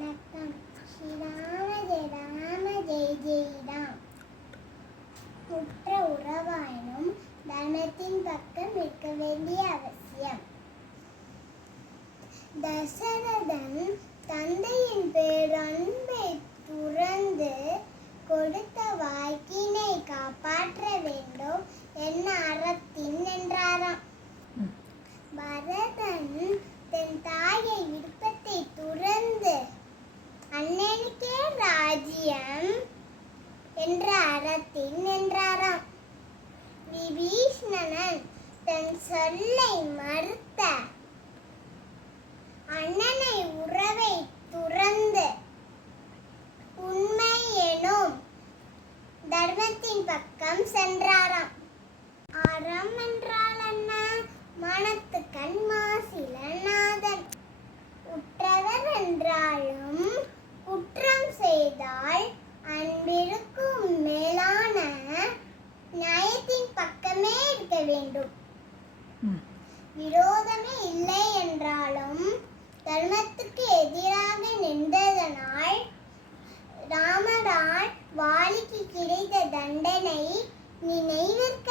வணக்கம். ஸ்ரீராம ஜெய ராம ஜெய ஜெய ராம். உற்ற உறவாயினும் தர்மத்தின் பக்கம் இருக்க வேண்டிய அவசியம். தசரதன் தந்தையின் பேரன்பை துறந்து கொடுத்த வாக்கினை காப்பாற்ற வேண்டும் என்ன அறத்தின் என்றாராம். பரதன் தன் தாயை விருப்பத்தை துறந்து அண்ணனுக்கே ராஜ்யம் என்ற அறத்தின் என்றாராம் விபீஷ்ணனன் தன் சொல்லை மறுத்த என்பதால் அன்பிற்கும் மேலான நியாயத்தின் பக்கமே இருக்க வேண்டும். விரோதமே இல்லை என்றாலும் தர்மத்துக்கு எதிராக நின்றதனால் ராமரால் வாலிக்கு கிடைத்த தண்டனை நினைவிற்க